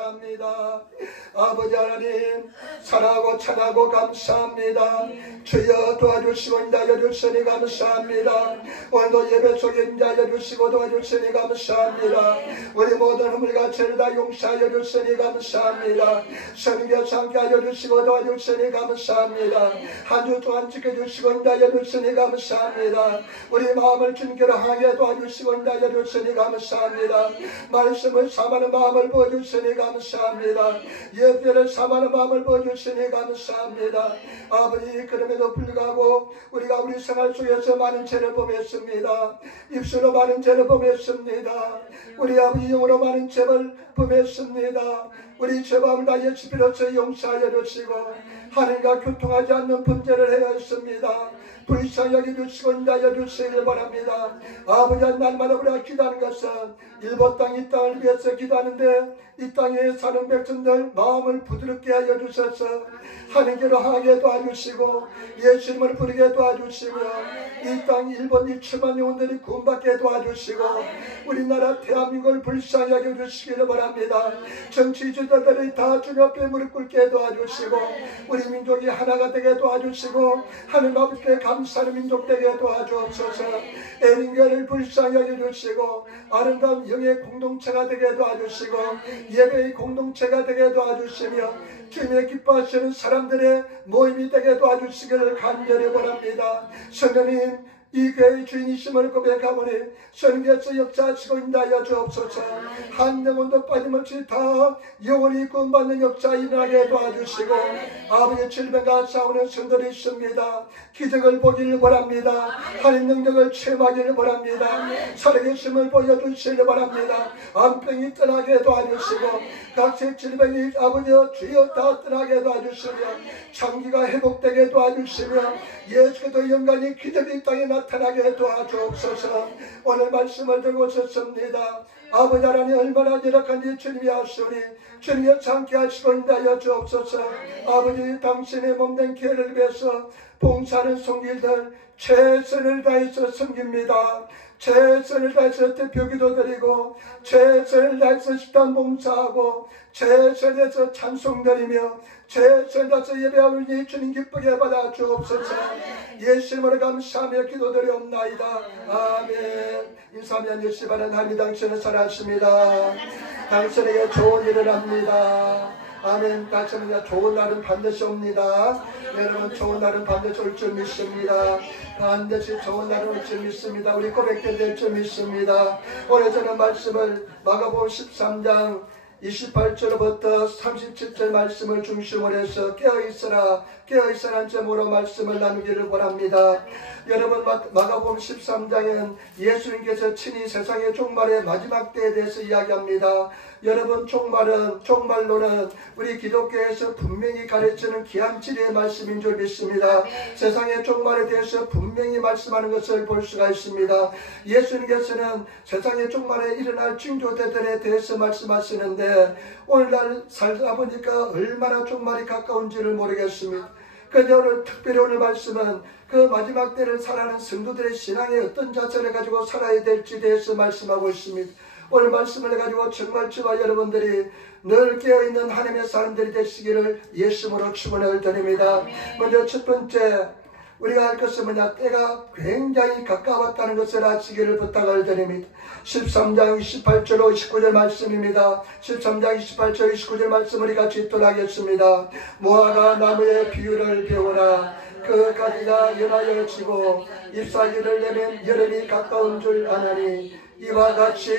감사합니다. 아버지 하나님 사랑하고 찬하고 감사합니다. 주여 도와주시고 인자여 주시니 감사합니다. 오늘도 예배 속에 인자여 주시고 도와주시니 감사합니다. 우리 모든 허물과 죄를 다 용서하여 주시니 감사합니다. 성경에 함께하여 주시고 도와주시니 감사합니다. 한 주 동안 지켜주시고 인자여 주시니 감사합니다. 우리 마음을 주님께로 향해 도와주시고 인자여 주시니 감사합니다. 말씀을 삼하는 마음을 보여주시니 감사합니다. 예배를 삼하는 마음을 보여주시니 감사합니다. 아버지 그럼에도 불구하고 우리가 우리 생활 속에서 많은 죄를 범했습니다. 입술로 많은 죄를 범했습니다. 우리 아버지 영으로 많은 죄를 범했습니다. 우리 죄범을 다 예수 피로써 용서하여 주시고 하늘과 교통하지 않는 범죄를 해야 했습니다. 불쌍히 여겨주시고 인자여 주시길 바랍니다. 아버지 날마다 우리가 기도하는 것은 일본 땅 이 땅을 위해서 기도하는데 이 땅에 사는 백성들 마음을 부드럽게 하여 주셔서 하늘께로 하게 도와주시고 예수님을 부르게 도와주시며 이 땅 일본 2천만 영혼들이 구원받게 도와주시고 우리나라 대한민국을 불쌍히 여겨주시기를 바랍니다. 정치 지도자들이 다 주님 앞에 무릎 꿇게 도와주시고 우리 민족이 하나가 되게 도와주시고 하늘 아버지께 감사하는 민족 되게 도와주옵소서. 애린교회를 불쌍히 여겨주시고 아름다운 영의 공동체가 되게 도와주시고 예배의 공동체가 되게 도와주시며 주님의 기뻐하시는 사람들의 모임이 되게 도와주시기를 간절히 바랍니다. 성령님 이 교회의 주인이심을 고백하오니 성령께서 역사하시고 인도하여 주옵소서. 한 영혼도 빠짐없이 다 영원히 구원받는 역사 일어나게 도와주시고 아버지의 질병과 싸우는 성도들이 있습니다. 기적을 보기를 바랍니다. 하나님 능력을 체험하기를 바랍니다. 살아계심을 보여주시기를 바랍니다. 암병이 떠나게 도와주시고 각색 질병이 아버지여 주여 다 떠나게 도와주시며 장기가 회복되게 도와주시며 예수께서 영광이 기적이 땅에 나타나게 도와주옵소서. 오늘 말씀을 들고 섰습니다. 아버지 하나님 얼마나 열악한지 주님이 아시오니 주님이 참게 하시고 인도하여 주옵소서. 아버지 당신의 몸된 교회를 위해서 봉사하는 성길들 최선을 다해서 섬깁니다. 최선을 다해서 대표기도 드리고 최선을 다해서 식당 봉사하고 최선을 다해서 찬송 드리며 최선을 다해서 예배하오니 주님 기쁘게 받아 주옵소서. 예수님으로 감사하며 기도드리옵나이다. 아멘. 인사하면 예수 바라는 하나님 당신을 사랑하십니다. 당신에게 좋은 일을 합니다. 아멘. 당신에게 좋은 날은 반드시 옵니다. 여러분 좋은 날은 반드시 올 줄 믿습니다. 반드시 좋은 날은 올 줄 믿습니다. 우리 고백될 될 줄 믿습니다. 오늘 저는 말씀을 마가복음 13장 28절부터 37절 말씀을 중심으로 해서 깨어있으라 깨어있으라는 제목으로 말씀을 나누기를 원합니다. 여러분 마가복음 13장은 예수님께서 친히 세상의 종말의 마지막 때에 대해서 이야기합니다. 여러분 종말론은 우리 기독교에서 분명히 가르치는 기암지리의 말씀인 줄 믿습니다. 세상의 종말에 대해서 분명히 말씀하는 것을 볼 수가 있습니다. 예수님께서는 세상의 종말에 일어날 징조들에 대해서 말씀하시는데 오늘날 살다 보니까 얼마나 종말이 가까운지를 모르겠습니다. 그런데 오늘 특별히 오늘 말씀은 그 마지막 때를 살아가는 성도들의 신앙의 어떤 자세를 가지고 살아야 될지에 대해서 말씀하고 있습니다. 오늘 말씀을 가지고 정말 저와 여러분들이 늘 깨어있는 하나님의 사람들이 되시기를 예수님으로 축원을 드립니다. 먼저 첫 번째 우리가 할 것은 뭐냐, 때가 굉장히 가까웠다는 것을 아시기를 부탁을 드립니다. 13장 28절 29절 말씀입니다. 13장 28절 29절 말씀 우리 같이 읽도록 하겠습니다. 무화과 나무의 비유를 배우라. 그 가지가 연하여 지고 잎사귀를 내면 여름이 가까운 줄 아나니 이와 같이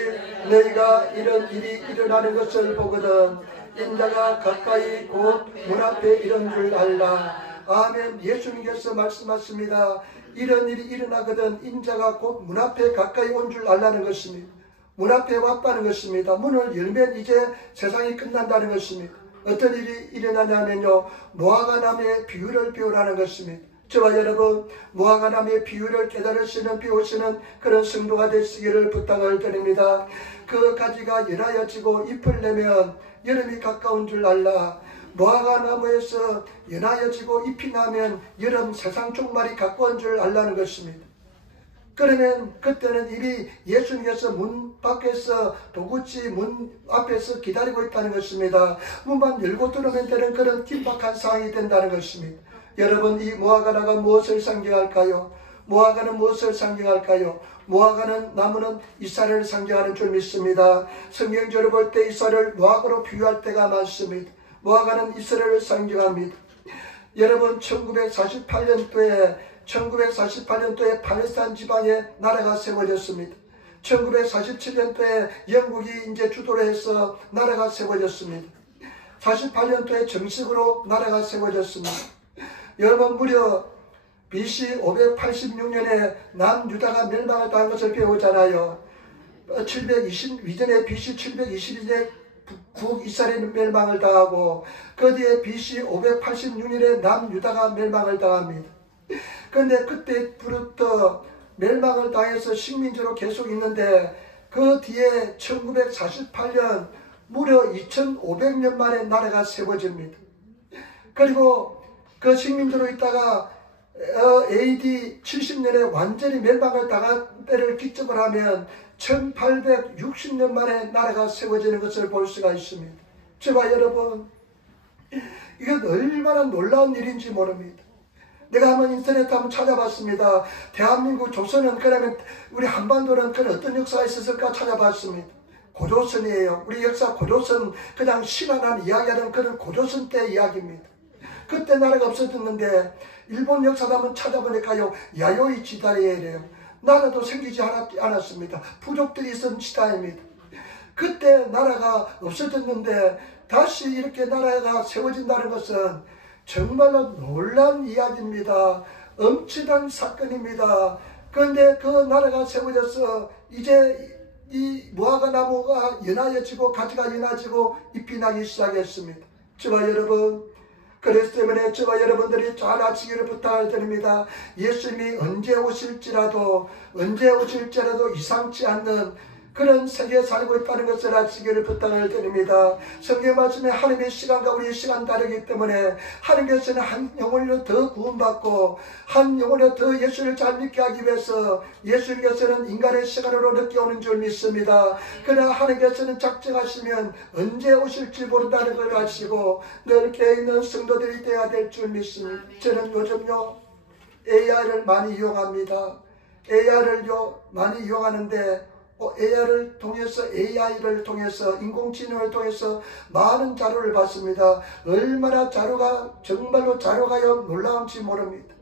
너희가 이런 일이 일어나는 것을 보거든 인자가 가까이 곧 문 앞에 이런 줄 알라. 아멘. 예수님께서 말씀하십니다. 이런 일이 일어나거든 인자가 곧 문 앞에 가까이 온 줄 알라는 것입니다. 문 앞에 왔다는 것입니다. 문을 열면 이제 세상이 끝난다는 것입니다. 어떤 일이 일어나냐면요, 무화과 나무의 비유를 배우라는 것입니다. 저와 여러분 무화과 나무의 비유를 깨달으시는 배우시는 그런 성도가 되시기를 부탁을 드립니다. 그 가지가 연하여 지고 잎을 내면 여름이 가까운 줄 알라. 무화과 나무에서 연하여 지고 잎이 나면 여름 세상 종말이 가까운 줄 알라는 것입니다. 그러면 그때는 이미 예수님께서 문 밖에서 도구치 문 앞에서 기다리고 있다는 것입니다. 문만 열고 들어오면 되는 그런 긴박한 상황이 된다는 것입니다. 여러분, 이 무화과나가 무엇을 상징할까요? 무화과는 무엇을 상징할까요? 무화과는 나무는 이스라엘을 상징하는 줄 믿습니다. 성경적으로 볼 때 이스라엘을 무화과로 비유할 때가 많습니다. 무화과는 이스라엘을 상징합니다. 여러분, 1948년도에 팔레스타인 지방에 나라가 세워졌습니다. 1947년도에 영국이 이제 주도를 해서 나라가 세워졌습니다. 48년도에 정식으로 나라가 세워졌습니다. 여러분, 무려 BC 586년에 남유다가 멸망을 당한 것을 배우잖아요. 722년에 BC 722년에 북이스라엘이 멸망을 당하고 그 뒤에 BC 586년에 남유다가 멸망을 당합니다. 그런데 그때부터 멸망을 당해서 식민지로 계속 있는데 그 뒤에 1948년 무려 2500년 만에 나라가 세워집니다. 그리고 그 식민지로 있다가 AD 70년에 완전히 멸망을 당한 때를 기점을 하면 1860년 만에 나라가 세워지는 것을 볼 수가 있습니다. 저와 여러분, 이건 얼마나 놀라운 일인지 모릅니다. 내가 한번 인터넷에 한번 찾아봤습니다. 대한민국 조선은 그러면 우리 한반도는 그런 어떤 역사가 있었을까 찾아봤습니다. 고조선이에요. 우리 역사 고조선, 그냥 신화난 이야기하는 그런 고조선 때 이야기입니다. 그때 나라가 없어졌는데 일본 역사도 한번 찾아보니까요, 야요이 지다리에래요. 나라도 생기지 않았습니다. 부족들이 있었던 시대입니다. 그때 나라가 없어졌는데 다시 이렇게 나라가 세워진다는 것은 정말로 놀라운 이야기입니다. 엄청난 사건입니다. 그런데 그 나라가 세워져서 이제 이 무화과 나무가 연하여지고 가지가 연하지고 잎이 나기 시작했습니다. 저와 여러분, 그래서 때문에 저와 여러분들이 잘 아시기를 부탁드립니다. 예수님이 언제 오실지라도 이상치 않는 그런 세계에 살고 있다는 것을 아시기를 부탁을 드립니다. 성경 말씀에 하나님의 시간과 우리의 시간 다르기 때문에 하나님께서는 한 영혼을 더 구원받고 한 영혼을 더 예수를 잘 믿게 하기 위해서 예수님께서는 인간의 시간으로 늦게 오는 줄 믿습니다. 그러나 하나님께서는 작정하시면 언제 오실지 모른다는 걸 아시고 늘 깨어있는 성도들이 되어야 될 줄 믿습니다. 저는 요즘요 AI를 많이 이용합니다. AI를 많이 이용하는데 AI를 통해서 인공지능을 통해서 많은 자료를 봤습니다. 얼마나 정말로 자료가요 놀라운지 모릅니다.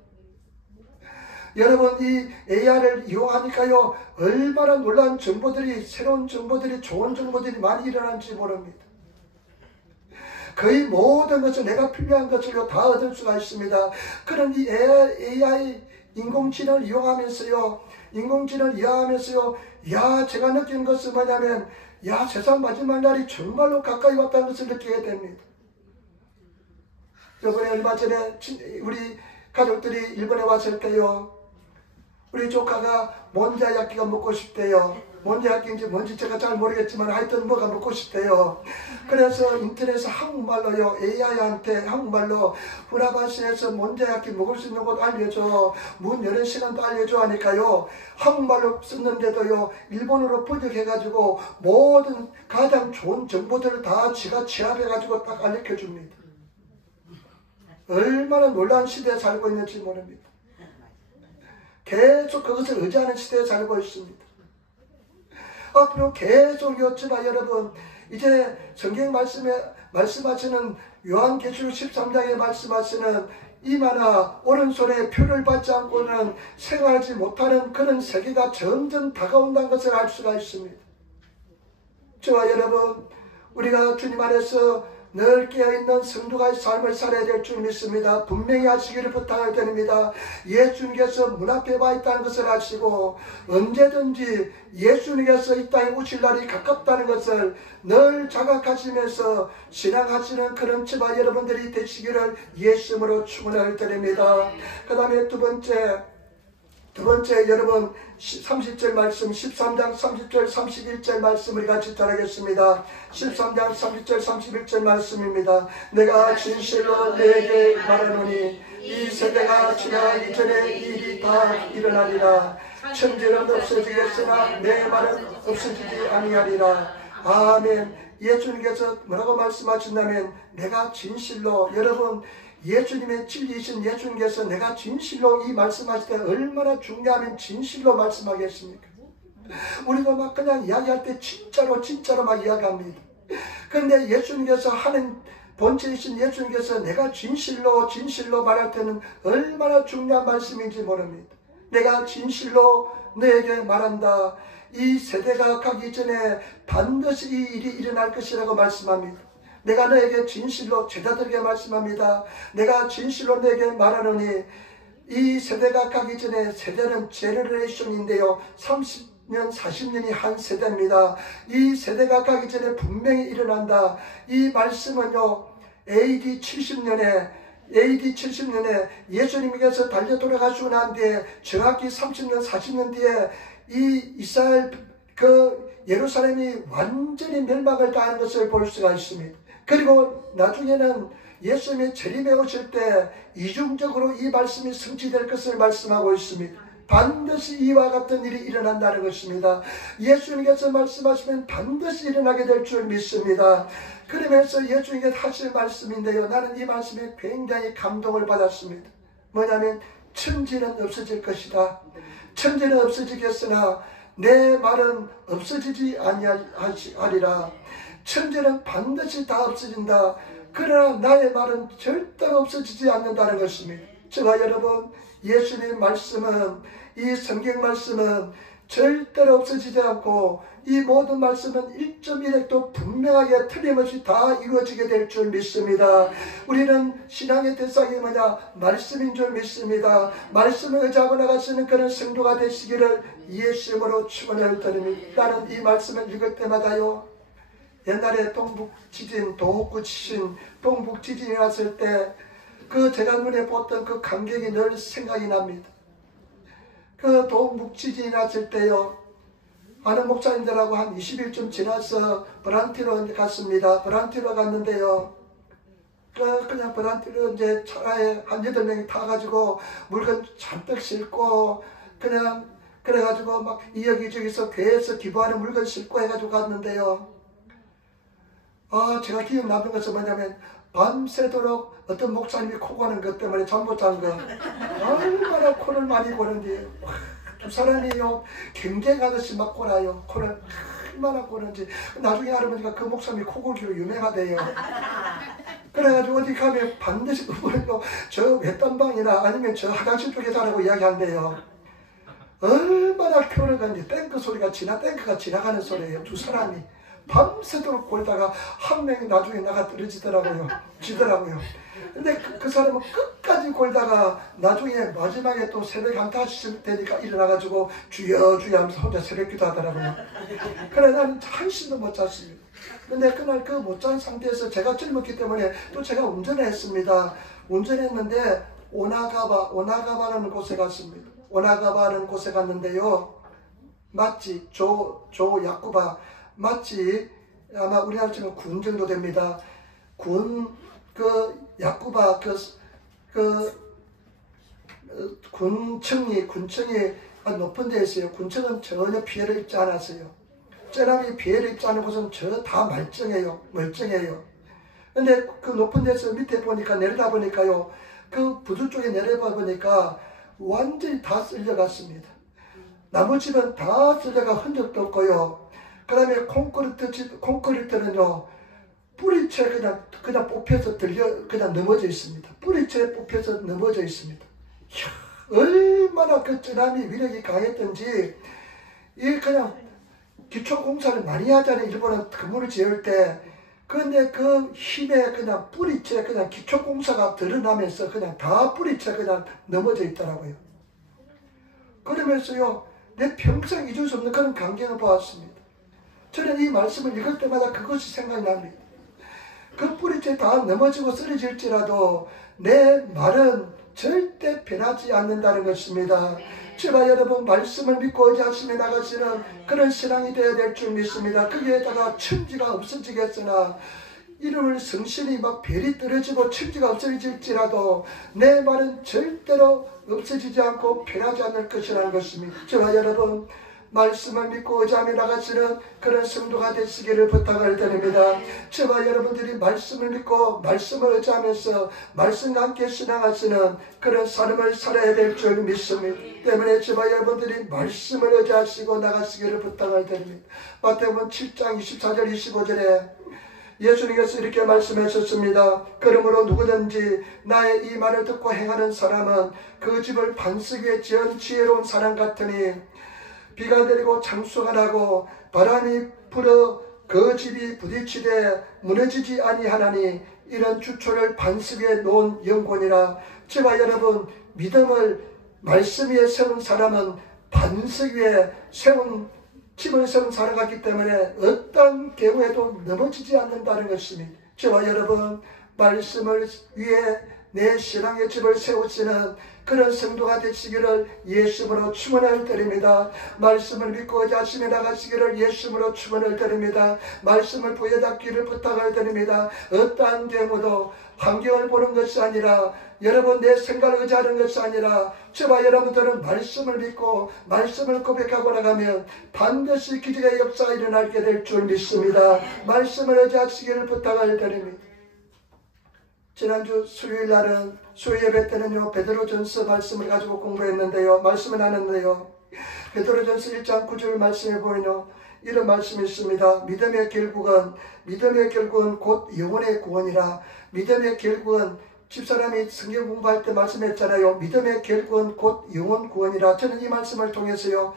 여러분, 이 AI를 이용하니까요 얼마나 놀라운 정보들이, 새로운 정보들이, 좋은 정보들이 많이 일어나는지 모릅니다. 거의 모든 것을 내가 필요한 것을 다 얻을 수가 있습니다. 그런 이 AI 인공지능을 이용하면서요, 제가 느낀 것은 뭐냐면, 세상 마지막 날이 정말로 가까이 왔다는 것을 느끼게 됩니다. 이번에 얼마 전에 우리 가족들이 일본에 왔을 때요, 우리 조카가 몬자야끼가 먹고 싶대요. 몬자야끼인지 뭔지 제가 잘 모르겠지만 하여튼 뭐가 먹고 싶대요. 그래서 인터넷에 한국말로요, AI한테 한국말로 후라바시에서 몬자야끼 먹을 수 있는 곳 알려줘, 문 여는 시간도 알려줘 하니까요, 한국말로 썼는데도요 일본어로 번역해가지고 모든 가장 좋은 정보들을 다 지가 취합해가지고 딱 알려줍니다. 얼마나 놀라운 시대에 살고 있는지 모릅니다. 계속 그것을 의지하는 시대에 살고 있습니다. 앞으로 계속 여쭤봐 여러분, 이제 성경 말씀하시는 요한계시록 13장에 말씀하시는 이마나 오른손에 표를 받지 않고는 생활하지 못하는 그런 세계가 점점 다가온다는 것을 알 수가 있습니다. 저와 여러분, 우리가 주님 안에서 늘 깨어있는 성도가의 삶을 살아야 될 줄 믿습니다. 분명히 하시기를 부탁을 드립니다. 예수님께서 문 앞에 와 있다는 것을 아시고 언제든지 예수님께서 이 땅에 오실 날이 가깝다는 것을 늘 자각하시면서 신앙하시는 그런 저와 여러분들이 되시기를 예수님으로 축원을 드립니다. 그 다음에 두 번째 여러분 30절 말씀, 13장 30절 31절 말씀을 같이 따르겠습니다. 13장 30절 31절 말씀입니다. 내가 진실로 내게 말하노니 이 세대가 지나가기 전에 일이 다 일어나리라. 천지는 없어지겠으나 내 말은 없어지지 아니하리라. 아멘. 예수님께서 뭐라고 말씀하신다면 내가 진실로, 여러분 예수님의 진리이신 예수님께서 내가 진실로 이 말씀하실 때 얼마나 중요하면 진실로 말씀하겠습니까? 우리도 막 그냥 이야기할 때 진짜로 막 이야기합니다. 그런데 예수님께서 하는 본체이신 예수님께서 내가 진실로 말할 때는 얼마나 중요한 말씀인지 모릅니다. 내가 진실로 너에게 말한다. 이 세대가 가기 전에 반드시 이 일이 일어날 것이라고 말씀합니다. 내가 너에게 진실로, 제자들에게 말씀합니다. 내가 진실로 너에게 말하노니 이 세대가 가기 전에, 세대는 제너레이션인데요 30년 40년이 한 세대입니다. 이 세대가 가기 전에 분명히 일어난다. 이 말씀은요 AD 70년에 예수님께서 달려 돌아가시고 난 뒤에 정확히 30년 40년 뒤에 이 이스라엘 예루살렘이 완전히 멸망을 당한 것을 볼 수가 있습니다. 그리고 나중에는 예수님이 재림에 오실 때 이중적으로 이 말씀이 성취될 것을 말씀하고 있습니다. 반드시 이와 같은 일이 일어난다는 것입니다. 예수님께서 말씀하시면 반드시 일어나게 될 줄 믿습니다. 그러면서 예수님께서 하실 말씀인데요, 나는 이 말씀에 굉장히 감동을 받았습니다. 뭐냐면 천지는 없어질 것이다. 천지는 없어지겠으나 내 말은 없어지지 아니하리라. 천지는 반드시 다 없어진다. 그러나 나의 말은 절대로 없어지지 않는다는 것입니다. 저와 여러분, 예수님의 말씀은, 이 성경 말씀은 절대로 없어지지 않고 이 모든 말씀은 1.1핵도 분명하게 틀림없이 다 이루어지게 될 줄 믿습니다. 우리는 신앙의 대상이 뭐냐? 말씀인 줄 믿습니다. 말씀을 의지하고 나가시는 그런 성도가 되시기를 예수님으로 축원을 드립니다. 나는 이 말씀을 읽을 때마다요, 옛날에 동북지진, 도호쿠 지진, 동북지진이 났을 때 제가 눈에 보던 그 감격이 늘 생각이 납니다. 동북지진이 났을 때요, 아는 목사님들하고 한 20일쯤 지나서 브란티로 갔습니다. 브란티로 갔는데요, 그냥 브란티로 이제 차에 한 8명이 타가지고 물건 잔뜩 싣고 그냥 그래가지고 막 여기저기서 교회에서 기부하는 물건 싣고 해가지고 갔는데요, 제가 기억 남는 것은 뭐냐면 밤새도록 어떤 목사님이 코 고는 것 때문에 잠 못 잔 거. 얼마나 코를 많이 고는지. 두 사람이요 경쟁하듯이 막 골아요. 코를 얼마나 고는지. 나중에 알아보니까 그 목사님이 코골기로 유명하대요. 그래가지고 어디 가면 반드시 그분도 저 외딴방이나 아니면 저 화장실 쪽에 자라고 이야기한대요. 얼마나 코를 가는지. 탱크가 지나가는 소리예요. 두 사람이 밤새도록 골다가 한 명이 나중에 나가 떨어지더라고요. 지더라고요. 근데 그 사람은 끝까지 골다가 나중에 마지막에 또 새벽 1, 5시 되니까 일어나가지고 주여 하면서 혼자 새벽기도 하더라고요. 그래 나는 한시도 못 잤습니다. 근데 그날 그 못 잔 상태에서 제가 젊었기 때문에 또 제가 운전을 했습니다. 운전했는데 오나가바라는 곳에 갔습니다. 오나가바라는 곳에 갔는데요, 마치 야쿠바 마치 아마 우리나라 치면 군 정도 됩니다. 야쿠바 군청이 아주 높은 데 있어요. 군청은 전혀 피해를 입지 않았어요. 쩌람이 피해를 입지 않은 곳은 다 멀쩡해요. 근데 그 높은 데서 밑에 보니까 내려다 보니까요, 그 부두 쪽에 내려봐 보니까 완전히 다 쓸려갔습니다. 나머지는 다 쓸려가 흔적도 없고요. 그 다음에 콘크리트는요, 뿌리채 그냥 뽑혀서 그냥 넘어져 있습니다. 뿌리채 뽑혀서 넘어져 있습니다. 이야, 얼마나 그 쩌람이 위력이 강했던지, 이게 그냥 기초공사를 많이 하잖아요. 일본은 건물을 지을 때. 그런데 그 힘에 그냥 뿌리채 그냥 기초공사가 드러나면서 그냥 다 뿌리채 그냥 넘어져 있더라고요. 그러면서요, 내 평생 잊을 수 없는 그런 광경을 보았습니다. 저는 이 말씀을 읽을 때마다 그것이 생각이 납니다. 그 뿌리채 다 넘어지고 쓰러질지라도 내 말은 절대 변하지 않는다는 것입니다. 제가 여러분 말씀을 믿고 의지하시며 나가시는 그런 신앙이 되어야 될 줄 믿습니다. 거기에다가 천지가 없어지겠으나 이름을 성신이 막 별이 떨어지고 천지가 없어질지라도 내 말은 절대로 없어지지 않고 변하지 않을 것이라는 것입니다. 저와 여러분, 말씀을 믿고 의지하며 나가시는 그런 성도가 되시기를 부탁을 드립니다. 저와 여러분들이 말씀을 믿고 말씀을 의지하면서 말씀과 함께 신앙하시는 그런 삶을 살아야 될 줄 믿습니다. 때문에 저와 여러분들이 말씀을 의지하시고 나가시기를 부탁을 드립니다. 마태복음 7장 24절 25절에 예수님께서 이렇게 말씀하셨습니다. 그러므로 누구든지 나의 이 말을 듣고 행하는 사람은 그 집을 반석 위에 지은 지혜로운 사람 같으니 비가 내리고 장수가 나고 바람이 불어 그 집이 부딪히되 무너지지 아니하나니 이런 주초를 반석 위에 놓은 영혼이라. 저와 여러분, 믿음을 말씀 위에 세운 사람은 반석 위에 세운 집을 세운 사람 같기 때문에 어떤 경우에도 넘어지지 않는다는 것입니다. 저와 여러분, 말씀을 위에 내 신앙의 집을 세우시는 그런 성도가 되시기를 예수님으로 축원을 드립니다. 말씀을 믿고 의지하시며 나가시기를 예수님으로 축원을 드립니다. 말씀을 부여잡기를 부탁을 드립니다. 어떠한 경우도 환경을 보는 것이 아니라, 여러분 내 생각을 의지하는 것이 아니라, 저와 여러분들은 말씀을 믿고 말씀을 고백하고 나가면 반드시 기적의 역사가 일어나게 될 줄 믿습니다. 말씀을 의지하시기를 부탁을 드립니다. 지난주 수요일 날은 수요예배 때는요, 베드로전서 말씀을 가지고 공부했는데요, 말씀을 하는데요, 베드로전서 1장 9절 말씀에 보면요, 이런 말씀이 있습니다. 믿음의 결국은 곧 영혼의 구원이라. 믿음의 결국은, 집사람이 성경 공부할 때 말씀했잖아요. 믿음의 결국은 곧 영혼 구원이라. 저는 이 말씀을 통해서요,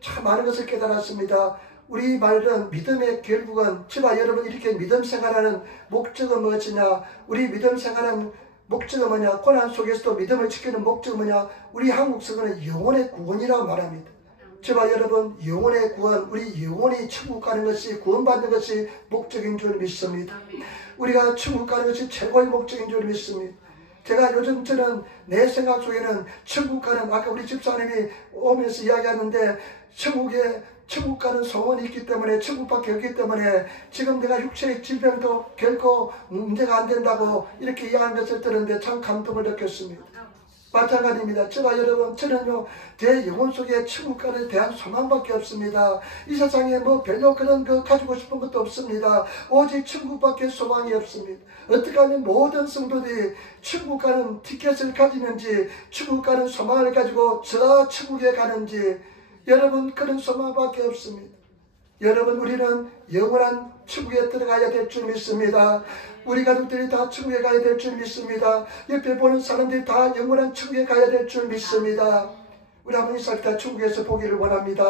참 많은 것을 깨달았습니다. 우리 말은 믿음의 결국은, 저와 여러분 이렇게 믿음 생활하는 목적은 무엇이냐, 우리 믿음 생활하는 목적은 뭐냐, 고난 속에서도 믿음을 지키는 목적은 뭐냐, 우리 한국 성경은 영혼의 구원이라고 말합니다. 저와 여러분, 영혼의 구원, 우리 영혼이 천국 가는 것이, 구원받는 것이 목적인 줄 믿습니다. 우리가 천국 가는 것이 최고의 목적인 줄 믿습니다. 제가 요즘 저는 내 생각 속에는 천국 가는, 아까 우리 집사님이 오면서 이야기하는데 천국 가는 소원이 있기 때문에, 천국밖에 없기 때문에 지금 내가 육체의 질병도 결코 문제가 안 된다고 이렇게 이야기하는 것을 들었는데 참 감동을 느꼈습니다. 마찬가지입니다. 저와 여러분, 저는요, 제 영혼 속에 천국가에 대한 소망밖에 없습니다. 이 세상에 뭐 별로 그런 거 가지고 싶은 것도 없습니다. 오직 천국밖에 소망이 없습니다. 어떻게 하면 모든 성도들이 천국 가는 티켓을 가지는지, 천국 가는 소망을 가지고 저 천국에 가는지, 여러분 그런 소망밖에 없습니다. 여러분, 우리는 영원한 천국에 들어가야 될 줄 믿습니다. 우리 가족들이 다 천국에 가야 될 줄 믿습니다. 옆에 보는 사람들이 다 영원한 천국에 가야 될 줄 믿습니다. 우리 한번 인사할 때 천국에서 보기를 원합니다.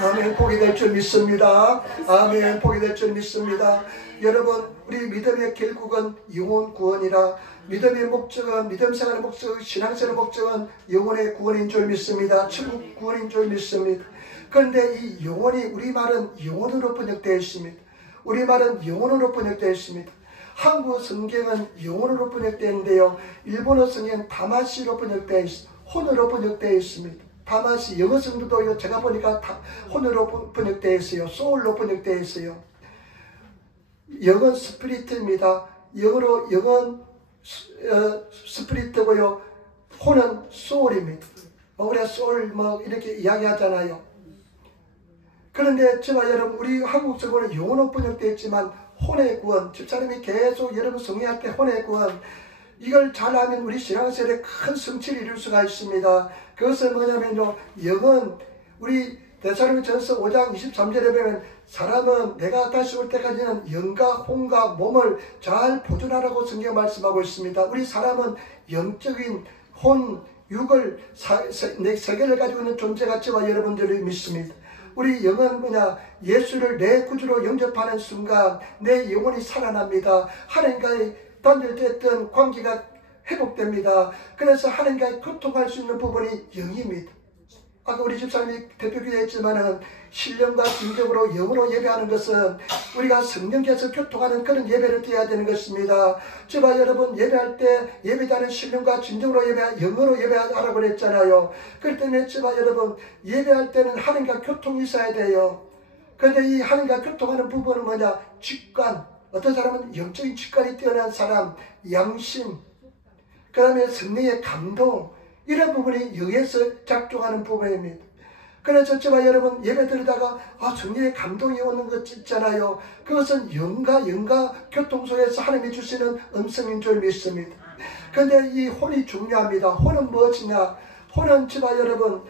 아멘. 보게 될 줄 믿습니다. 아멘. 보게 될 줄 믿습니다. 여러분, 우리 믿음의 결국은 영혼 구원이라. 믿음의 목적은, 믿음 생활의 목적은, 신앙생활의 목적은 영혼의 구원인 줄 믿습니다. 천국 구원인 줄 믿습니다. 그런데 이 영혼이, 우리말은 영혼으로 번역되어 있습니다. 우리말은 영혼으로 번역되어 있습니다. 한국 성경은 영혼으로 번역되어 있는데요, 일본어 성경은 다마시로 번역되어 있습니다. 혼으로 번역되어 있습니다. 다마시, 영어 성도도 제가 보니까 다 혼으로 번역되어 있어요. 소울로 번역되어 있어요. 영은 스피리트입니다. 영은 스피리트고요, 혼은 소울입니다. 우리가 소울 뭐 이렇게 이야기하잖아요. 그런데 저와 여러분, 우리 한국 성경은 영어로 번역되어 있지만 혼의 구원, 집사람이 계속 여러분 성경할 때 혼의 구원, 이걸 잘하면 우리 신앙생활에 큰 성취를 이룰 수가 있습니다. 그것은 뭐냐면요, 영은, 우리 데살로니가전서 5장 23절에 보면 사람은 내가 다시 올 때까지는 영과 혼과 몸을 잘 보존하라고 성경 말씀하고 있습니다. 우리 사람은 영적인 혼, 육을 세 개를 가지고 있는 존재가 저와 여러분들이 믿습니다. 우리 영은 뭐냐, 예수를 내 구주로 영접하는 순간 내 영혼이 살아납니다. 하나님과의 단절됐던 관계가 회복됩니다. 그래서 하나님과의 소통할 수 있는 부분이 영입니다. 아까 우리 집사님이 대표기도했지만은 신령과 진정으로 영으로 예배하는 것은 우리가 성령께서 교통하는 그런 예배를 드려야 되는 것입니다. 저와 여러분, 예배할 때 예배자는 신령과 진정으로 영으로 예배하라고 그랬잖아요. 그렇기 때문에 저와 여러분, 예배할 때는 하나님과 교통이 있어야 돼요. 그런데 이 하나님과 교통하는 부분은 뭐냐? 직관. 어떤 사람은 영적인 직관이 뛰어난 사람, 양심, 그 다음에 성령의 감동, 이런 부분이 영에서 작동하는 부분입니다. 그래서 저와 여러분 예배 드리다가 성령의 감동이 오는 것 있잖아요. 그것은 영과 교통 속에서 하나님이 주시는 음성인 줄 믿습니다. 그런데 이 혼이 중요합니다. 혼은 무엇이냐? 혼은 저와 여러분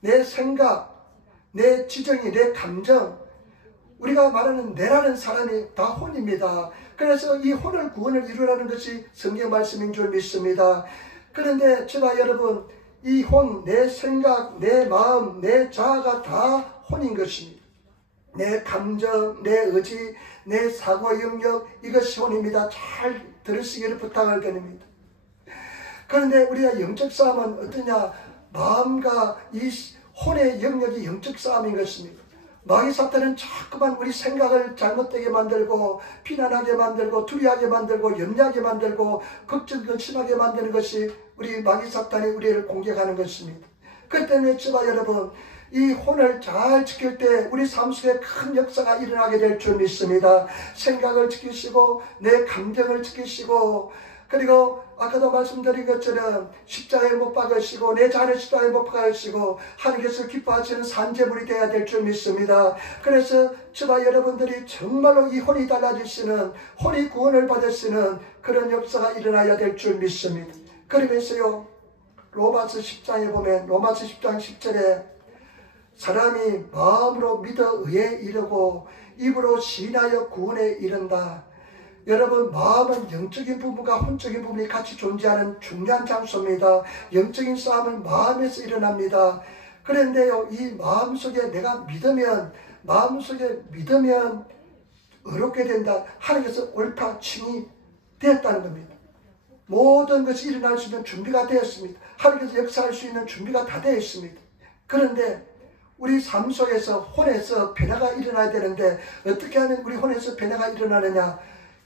내 생각, 내 지정이, 내 감정, 우리가 말하는 내라는 사람이 다 혼입니다. 그래서 이 혼을 구원을 이루라는 것이 성경 말씀인 줄 믿습니다. 그런데 저와 여러분 이 혼, 내 생각, 내 마음, 내 자아가 다 혼인 것입니다. 내 감정, 내 의지, 내 사고 영역, 이것이 혼입니다. 잘 들으시기를 부탁을 드립니다. 그런데 우리가 영적 싸움은 어떠냐? 마음과 이 혼의 영역이 영적 싸움인 것입니다. 마귀 사탄은 자꾸만 우리 생각을 잘못되게 만들고 비난하게 만들고 두려워하게 만들고 염려하게 만들고 걱정 근심하게 만드는 것이 우리 마귀 사탄이 우리를 공격하는 것입니다. 그렇기 때문에 저와 여러분 이 혼을 잘 지킬 때 우리 삶 속에 큰 역사가 일어나게 될 줄 믿습니다. 생각을 지키시고 내 감정을 지키시고 그리고 아까도 말씀드린 것처럼 십자가에 못 박으시고 내 자녀 십자가에 못 박으시고 하나님께서 기뻐하시는 산제물이 되어야 될 줄 믿습니다. 그래서 저와 여러분들이 정말로 이 혼이 달라지시는, 혼이 구원을 받으시는 그런 역사가 일어나야 될 줄 믿습니다. 그러면서요 로마서 10장에 보면 로마서 10장 10절에 사람이 마음으로 믿어 의에 이르고 입으로 시인하여 구원에 이른다. 여러분 마음은 영적인 부분과 혼적인 부분이 같이 존재하는 중요한 장소입니다. 영적인 싸움은 마음에서 일어납니다. 그런데요 이 마음속에 내가 믿으면 어렵게 된다. 하나님께서 옳다 칭이 되었다는 겁니다. 모든 것이 일어날 수 있는 준비가 되었습니다. 하나님께서 역사할 수 있는 준비가 다 되어 있습니다. 그런데 우리 삶 속에서 혼에서 변화가 일어나야 되는데 어떻게 하면 우리 혼에서 변화가 일어나느냐?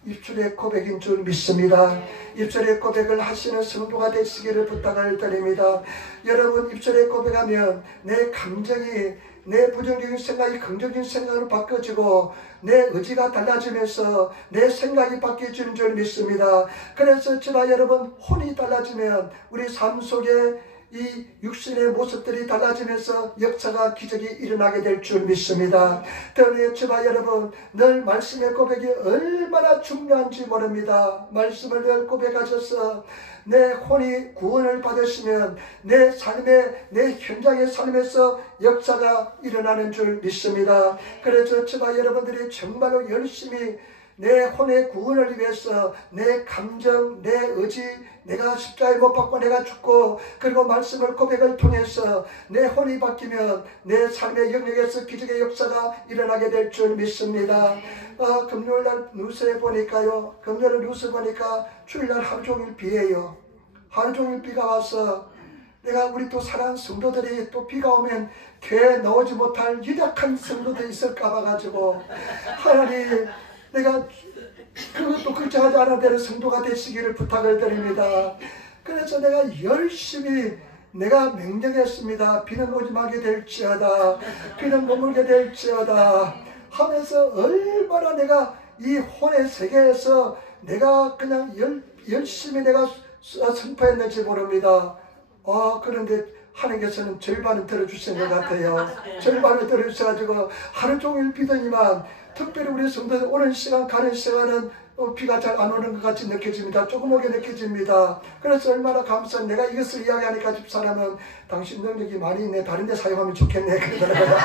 입술의 고백인 줄 믿습니다. 입술의 고백을 하시는 성도가 되시기를 부탁을 드립니다. 여러분 입술의 고백하면 내 감정이, 내 부정적인 생각이 긍정적인 생각으로 바꿔지고 내 의지가 달라지면서 내 생각이 바뀌어지는 줄 믿습니다. 그래서 저와 여러분 혼이 달라지면 우리 삶 속에 이 육신의 모습들이 달라지면서 역사가 기적이 일어나게 될 줄 믿습니다. 때문에 저와 여러분 늘 말씀의 고백이 얼마나 중요한지 모릅니다. 말씀을 늘 고백하셔서 내 혼이 구원을 받으시면 내 삶의, 내 현장의 삶에서 역사가 일어나는 줄 믿습니다. 그래서 저와 여러분들이 정말로 열심히 내 혼의 구원을 위해서 내 감정, 내 의지, 내가 십자가에 못 박고 내가 죽고 그리고 말씀을 고백을 통해서 내 혼이 바뀌면 내 삶의 영역에서 기적의 역사가 일어나게 될 줄 믿습니다. 금요일날 뉴스에 보니까요, 금요일 뉴스 보니까 주일날 하루 종일 비예요. 하루 종일 비가 와서 내가 우리 또 사랑하는 성도들이 또 비가 오면 교회에 나오지 못할 유력한 성도들이 있을까 봐가지고 하나님 내가 그것도 걱정하지 않아야 되는 성도가 되시기를 부탁을 드립니다. 그래서 내가 열심히 내가 명령했습니다. 비는 오지 말게 될지어다, 비는 머물게 될지어다 하면서 얼마나 내가 이 혼의 세계에서 내가 그냥 열심히 내가 선포했는지 모릅니다. 그런데 하나님께서는 절반은 들어주신 것 같아요. 절반을 들어주셔가지고 하루 종일 비더니만 특별히 우리 성도들 오는 시간 가는 시간은 비가 잘 안 오는 것 같이 느껴집니다. 조금 오게 느껴집니다. 그래서 얼마나 감사한, 내가 이것을 이야기하니까 집사람은 당신 능력이 많이 있네, 다른 데 사용하면 좋겠네 그러더라고요.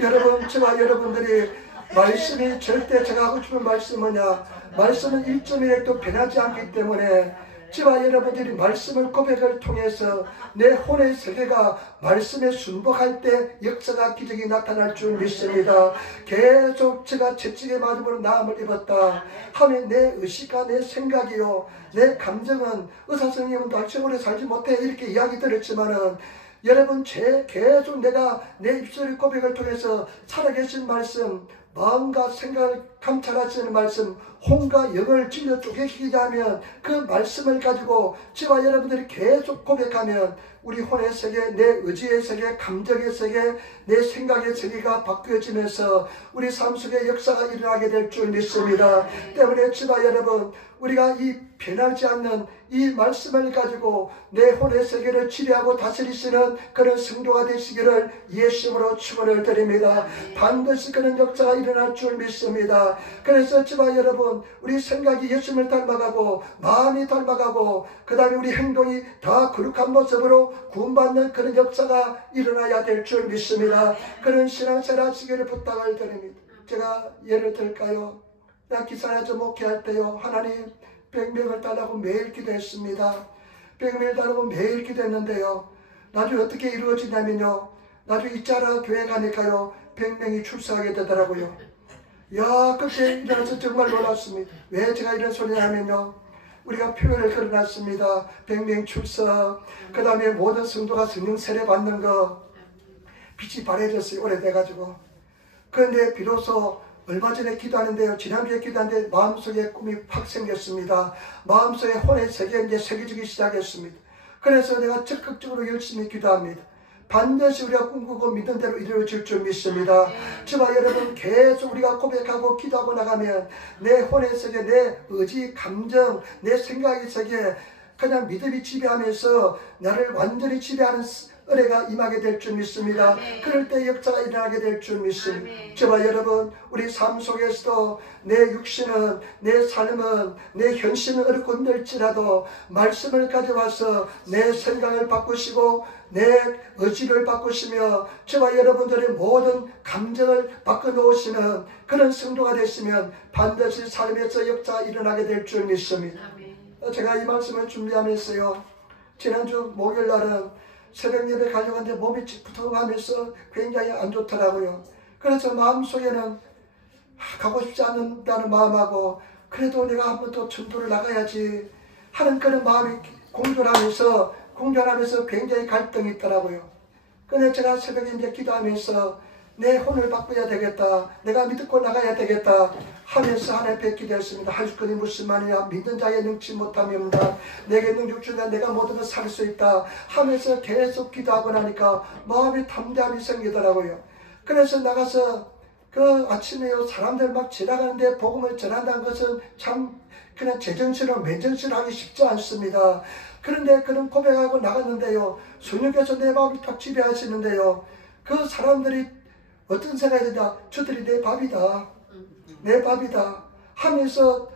여러분, 저와 여러분들이 말씀이 절대 제가 하고 싶은 말씀은 뭐냐, 말씀은 1.1핵도 변하지 않기 때문에 저와 여러분들이 말씀을 고백을 통해서 내 혼의 세계가 말씀에 순복할 때 역사가 기적이 나타날 줄 믿습니다. 계속 제가 채찍의 맞음으로 나음을 입었다 하면 내 의식과 내 생각이요, 내 감정은 의사 선생님은 날씨 오래 살지 못해 이렇게 이야기 들었지만은 여러분 계속 내가 내 입술의 고백을 통해서 살아계신 말씀, 마음과 생각을 감찰하시는 말씀, 혼과 영을 찔러 쪼개기게 하면 그 말씀을 가지고 저와 여러분들이 계속 고백하면 우리 혼의 세계, 내 의지의 세계, 감정의 세계, 내 생각의 세계가 바뀌어지면서 우리 삶 속에 역사가 일어나게 될 줄 믿습니다. 때문에 저와 여러분, 우리가 이 변하지 않는 이 말씀을 가지고 내 혼의 세계를 치료하고 다스리시는 그런 성도가 되시기를 예수님으로 축원을 드립니다. 반드시 그런 역사가 일어날 줄 믿습니다. 그래서 저와 여러분, 우리 생각이 예수님을 닮아가고 마음이 닮아가고 그 다음에 우리 행동이 다 거룩한 모습으로 구원받는 그런 역사가 일어나야 될 줄 믿습니다. 그런 신앙생활 하시기를 부탁을 드립니다. 제가 예를 들까요? 나 기사라서 목회할 때요, 하나님 100명을 달라고 매일 기도했습니다. 100명을 달라고 매일 기도했는데요, 나중에 어떻게 이루어지냐면요, 나중에 이자라 교회 가니까요 100명이 출석하게 되더라고요. 야, 그때 일어나서 정말 놀랐습니다. 왜 제가 이런 소리를 하면요, 우리가 표현을 걸어놨습니다. 100명 출석, 그 다음에 모든 성도가 성령 세례 받는 거, 빛이 바래졌어요. 오래돼가지고. 그런데 비로소 얼마 전에 기도하는데요, 지난주에 기도하는데 마음속에 꿈이 확 생겼습니다. 마음속에 혼의 세계에 이제 새겨지기 시작했습니다. 그래서 내가 적극적으로 열심히 기도합니다. 반드시 우리가 꿈꾸고 믿는 대로 이루어질 줄 믿습니다. 저와 여러분, 계속 우리가 고백하고 기도하고 나가면 내 혼의 세계, 내 의지, 감정, 내 생각의 세계, 그냥 믿음이 지배하면서 나를 완전히 지배하는 은혜가 임하게 될 줄 믿습니다. 그럴 때 역사가 일어나게 될 줄 믿습니다. 저와 여러분, 우리 삶 속에서도 내 육신은, 내 삶은, 내 현실은 어렵고 힘들지라도 말씀을 가져와서 내 생각을 바꾸시고 내 의지를 바꾸시며 저와 여러분들의 모든 감정을 바꿔놓으시는 그런 성도가 되시면 반드시 삶에서 역사가 일어나게 될 줄 믿습니다. 제가 이 말씀을 준비하면서요, 지난주 목요일 날은 새벽 예배 가려고 하는데 몸이 찌뿌둥하면서 굉장히 안 좋더라고요. 그래서 마음속에는 가고 싶지 않는다는 마음하고 그래도 내가 한 번 더 전도를 나가야지 하는 그런 마음이 공존하면서 굉장히 갈등이 있더라고요. 그런데 제가 새벽에 이제 기도하면서 내 혼을 바꿔야 되겠다, 내가 믿고 나가야 되겠다 하면서 하나님 앞에 기도했습니다. 하주권이 무슨 말이냐, 믿는 자의 능치 못함이옵니다. 내게 능력 주면 내가 모든 걸 살 수 있다 하면서 계속 기도하고 나니까 마음이 담대함이 생기더라고요. 그래서 나가서 그 아침에요, 사람들 막 지나가는데 복음을 전한다는 것은 참 그냥 제정신으로 맨정신으로 하기 쉽지 않습니다. 그런데 그런 고백하고 나갔는데요, 성령께서 내 마음을 탁 지배하시는데요, 그 사람들이 어떤 생각이 드냐, 저들이 내 밥이다, 내 밥이다 하면서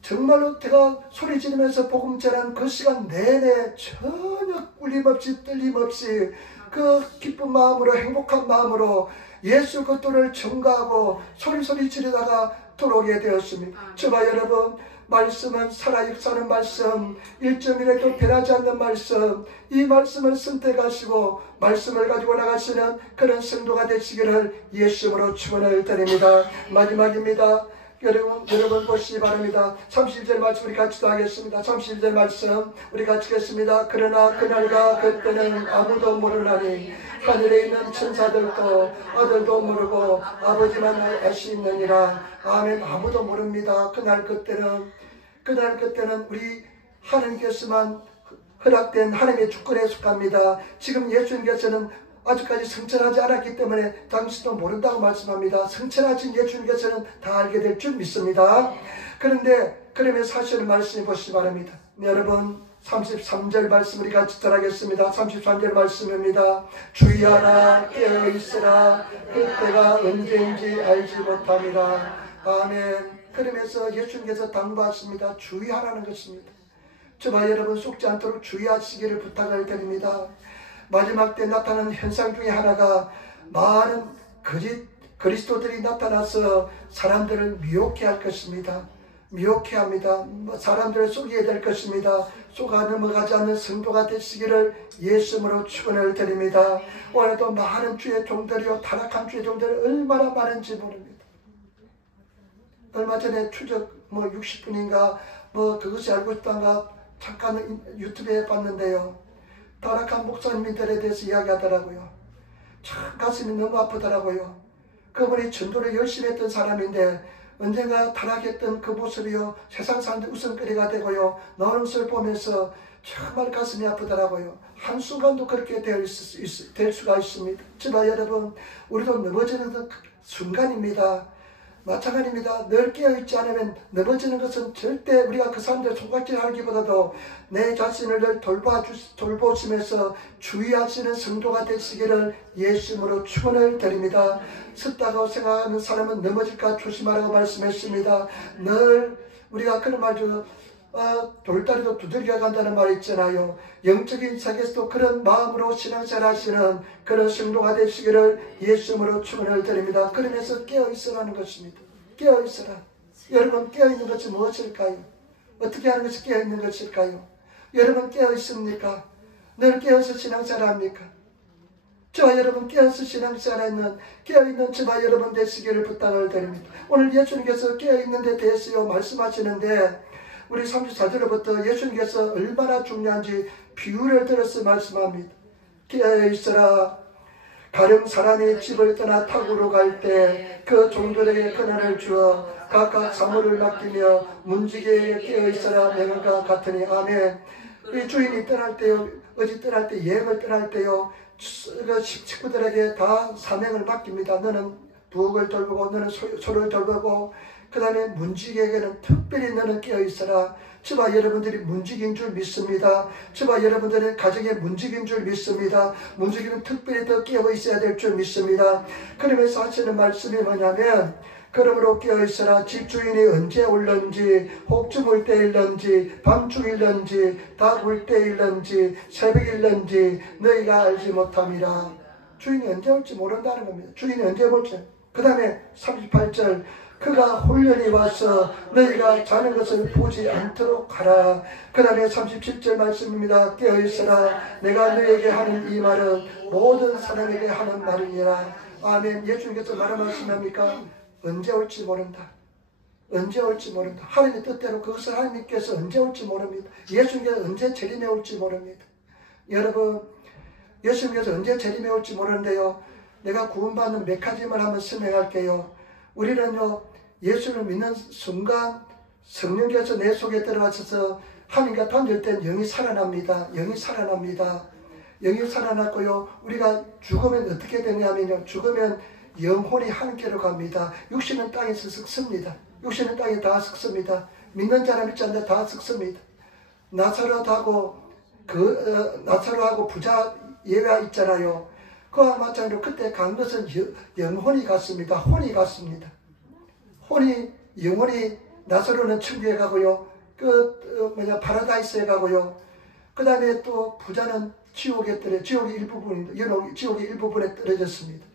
정말로 제가 소리 지르면서 복음 전한 그 시간 내내 전혀 울림없이 떨림없이 그 기쁜 마음으로, 행복한 마음으로 예수 그리스도를 전가하고 소리 지르다가 돌아오게 되었습니다. 저와 여러분, 말씀은 살아 역사하는 말씀, 1.1에도 변하지 않는 말씀, 이 말씀을 선택하시고 말씀을 가지고 나가시는 그런 성도가 되시기를 예수님으로 축원을 드립니다. 마지막입니다. 여러분 보시기 바랍니다. 31절 말씀 우리 같이 하겠습니다. 31절 말씀 우리 같이 하겠습니다. 그러나 그날과 그때는 아무도 모르나니 하늘에 있는 천사들도 아들도 모르고 아버지만 아시느니라. 아멘. 아무도 모릅니다. 그날 그때는 우리 하나님께서만 허락된 하나님의 주권에 속합니다. 지금 예수님께서는 아직까지 성천하지 않았기 때문에 당신도 모른다고 말씀합니다. 성천하신 예수님께서는 다 알게 될 줄 믿습니다. 그런데 그러면 사실을 말씀해 보시기 바랍니다. 네, 여러분 33절 말씀 우리 같이 따라하겠습니다. 33절 말씀입니다. 주의하라, 깨어있으라, 그때가 언제인지 알지 못합니다. 아멘. 그러면서 예수님께서 당부하십니다. 주의하라는 것입니다. 저와 여러분 속지 않도록 주의하시기를 부탁을 드립니다. 마지막 때 나타나는 현상 중에 하나가 많은 그리스도들이 나타나서 사람들을 미혹해 할 것입니다. 미혹해 합니다. 사람들을 속이게 될 것입니다. 속아 넘어가지 않는 성도가 되시기를 예수님으로 축원을 드립니다. 오늘도 많은 주의 종들이요, 타락한 주의 종들이 얼마나 많은지 모릅니다. 얼마 전에 추적 60분인가 그것이 알고 싶다가 잠깐 유튜브에 봤는데요, 타락한 목사님들에 대해서 이야기하더라고요. 참 가슴이 너무 아프더라고요. 그분이 전도를 열심히 했던 사람인데 언젠가 타락했던 그 모습이요 세상 사람들 웃음거리가 되고요 나오는 것을 보면서 정말 가슴이 아프더라고요. 한순간도 그렇게 될 수가 있습니다. 지만 여러분 우리도 넘어지는 그 순간입니다. 마찬가지입니다. 늘 깨어있지 않으면 넘어지는 것은 절대 우리가 그 사람들 손가락질 하기보다도 내 자신을 늘 돌보시면서 주의하시는 성도가 되시기를 예수님으로 축원을 드립니다. 섰다고 생각하는 사람은 넘어질까 조심하라고 말씀했습니다. 늘 우리가 그런 말도 돌다리도 두들겨 간다는 말이 있잖아요. 영적인 세계에서도 그런 마음으로 신앙생활 하시는 그런 성도가 되시기를 예수님으로 축원을 드립니다. 그러면서 깨어있으라는 것입니다. 깨어있으라. 여러분 깨어있는 것이 무엇일까요? 어떻게 하는 것이 깨어있는 것일까요? 여러분 깨어있습니까? 늘 깨어서 신앙생활 합니까? 저와 여러분 깨어서 신앙생활하는 깨어있는 저와 여러분 되시기를 부탁을 드립니다. 오늘 예수님께서 깨어있는 데 대해서 말씀하시는데 우리 34절부터 예수님께서 얼마나 중요한지 비유를 들어서 말씀합니다. 깨어있으라. 가령 사람이 집을 떠나 타국으로 갈 때 그 종들에게 권한을 주어 각각 사물을 맡기며 문지기에게 깨어있으라 명령과 같으니 아멘. 이 주인이 떠날 때요 어디 떠날 때 여행을 떠날 때요 그 식구들에게 다 사명을 맡깁니다. 너는 부엌을 돌보고 너는 소를 돌보고 그 다음에 문지기에게는 특별히 너는 깨어있어라. 저와 여러분들이 문지기인 줄 믿습니다. 저와 여러분들은 가정의 문지기인 줄 믿습니다. 문지기는 특별히 더 깨어있어야 될 줄 믿습니다. 그러면서 하시는 말씀이 뭐냐면 그러므로 깨어있어라. 집주인이 언제 올는지 혹 물 때일는지 밤중일는지 닭 울 때일는지 새벽일는지 너희가 알지 못함이라. 주인이 언제 올지 모른다는 겁니다. 주인이 언제 올지. 그 다음에 38절 그가 홀련히 와서 너희가 자는 것을 보지 않도록 하라. 그 다음에 37절 말씀입니다. 깨어있으라. 내가 너에게 하는 이 말은 모든 사람에게 하는 말이니라. 아멘. 예수님께서 말씀합니까? 언제 올지 모른다. 언제 올지 모른다. 하나님의 뜻대로 그것을 하나님께서 언제 올지 모릅니다. 예수님께서 언제 재림에 올지 모릅니다. 여러분 예수님께서 언제 재림에 올지 모르는데요. 내가 구원받는 몇 가지만 한번 설명할게요. 우리는요 예수를 믿는 순간 성령께서 내 속에 들어가셔서 하나님과 단절 땐 영이 살아납니다. 영이 살아납니다. 영이 살아났고요. 우리가 죽으면 어떻게 되냐면요. 죽으면 영혼이 하나님께로 갑니다. 육신은 땅에서 썩습니다. 육신은 땅에 다 썩습니다. 믿는 자나 믿지 않는 다 썩습니다. 나사로하고 나사로하고 부자 예외 있잖아요. 그와 마찬가지로 그때 간 것은 영혼이 갔습니다. 혼이 갔습니다. 영혼이 나사로는 천국에 가고요. 파라다이스에 가고요. 그 다음에 또 부자는 지옥의 지옥의 일부분에 떨어졌습니다.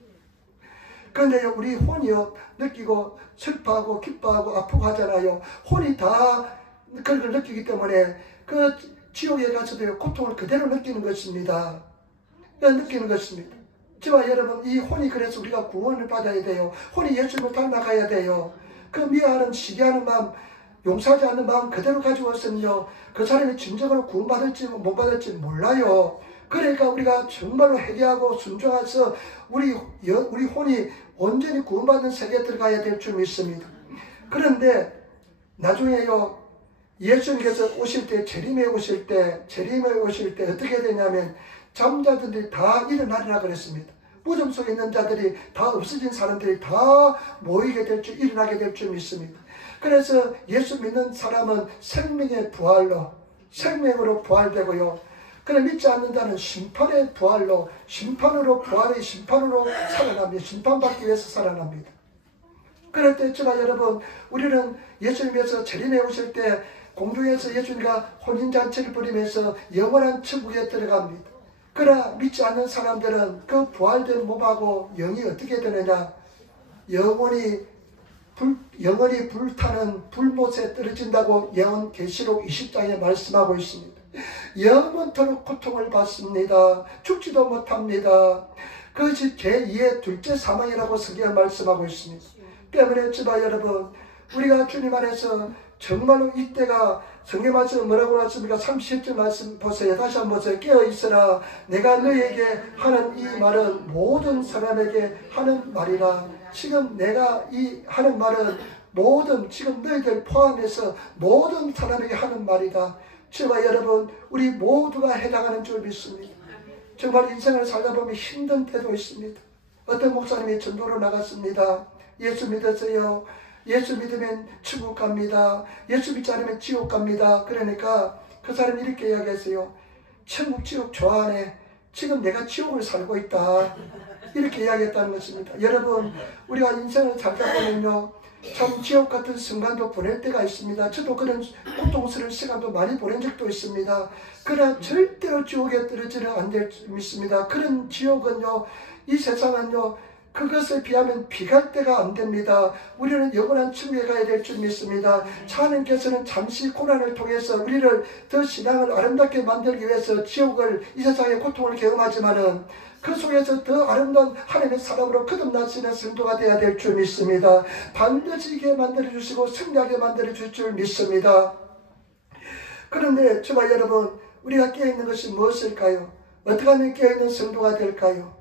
그런데 우리 혼이요, 느끼고 슬퍼하고 기뻐하고 아프고 하잖아요. 혼이 다 그런 걸 느끼기 때문에 그 지옥에 가서도 고통을 그대로 느끼는 것입니다. 느끼는 것입니다. 저와 여러분, 이 혼이 그래서 우리가 구원을 받아야 돼요. 혼이 예수님을 닮아가야 돼요. 그 미워하는, 시기하는 마음, 용서하지 않는 마음 그대로 가지고 있으면요, 그 사람이 진정으로 구원받을지 못 받을지 몰라요. 그러니까 우리가 정말로 회개하고 순종해서 우리 혼이 온전히 구원받는 세계에 들어가야 될 줄 믿습니다. 그런데 나중에요, 예수님께서 오실 때, 재림에 오실 때 어떻게 되냐면 잠자들이 다 일어나리라 그랬습니다. 무덤 속에 있는 자들이 다 없어진 사람들이 다 모이게 될 줄, 일어나게 될 줄 믿습니다. 그래서 예수 믿는 사람은 생명의 부활로, 생명으로 부활되고요. 그래 믿지 않는 자는 심판의 부활로, 심판으로 살아납니다. 심판받기 위해서 살아납니다. 그럴 때 제가 여러분, 우리는 예수님께서 재림에 오실 때 공중에서 예수님과 혼인잔치를 벌이면서 영원한 천국에 들어갑니다. 그러나 믿지 않는 사람들은 그 부활된 몸하고 영이 어떻게 되느냐, 영원히 불타는 불못에 떨어진다고 예언 계시록 20장에 말씀하고 있습니다. 영원토록 고통을 받습니다. 죽지도 못합니다. 그것이 제2의 둘째 사망이라고 성경에 말씀하고 있습니다. 때문에 저와 여러분, 우리가 주님 안에서 정말로 이때가 성경 말씀은 뭐라고 나왔습니까? 30절 말씀 보세요. 다시 한번 보세요. 깨어있으라. 내가 너에게 하는 이 말은 모든 사람에게 하는 말이라. 지금 내가 이 하는 말은 모든 지금 너희들 포함해서 모든 사람에게 하는 말이다. 저와 여러분 우리 모두가 해당하는 줄 믿습니다. 정말 인생을 살다 보면 힘든 때도 있습니다. 어떤 목사님이 전도로 나갔습니다. 예수 믿었어요. 예수 믿으면 천국 갑니다. 예수 믿지 않으면 지옥 갑니다. 그러니까 그 사람이 이렇게 이야기했어요. 천국 지옥 좋아하네. 지금 내가 지옥을 살고 있다. 이렇게 이야기했다는 것입니다. 여러분 우리가 인생을 살다 보면요 참 지옥 같은 순간도 보낼 때가 있습니다. 저도 그런 고통스러운 시간도 많이 보낸 적도 있습니다. 그러나 절대로 지옥에 떨어지는 안 될 줄 믿습니다. 그런 지옥은요 이 세상은요 그것에 비하면 비갈 때가 안 됩니다. 우리는 영원한 천국에 가야 될 줄 믿습니다. 하나님께서는 잠시 고난을 통해서 우리를 더 신앙을 아름답게 만들기 위해서 지옥을 이 세상의 고통을 경험하지만은 그 속에서 더 아름다운 하나님의 사람으로 거듭나시는 성도가 되어야 될 줄 믿습니다. 반드시 이게 만들어주시고 승리하게 만들어줄 줄 믿습니다. 그런데 저와 여러분 우리가 깨어있는 것이 무엇일까요? 어떻게 하면 깨어있는 성도가 될까요?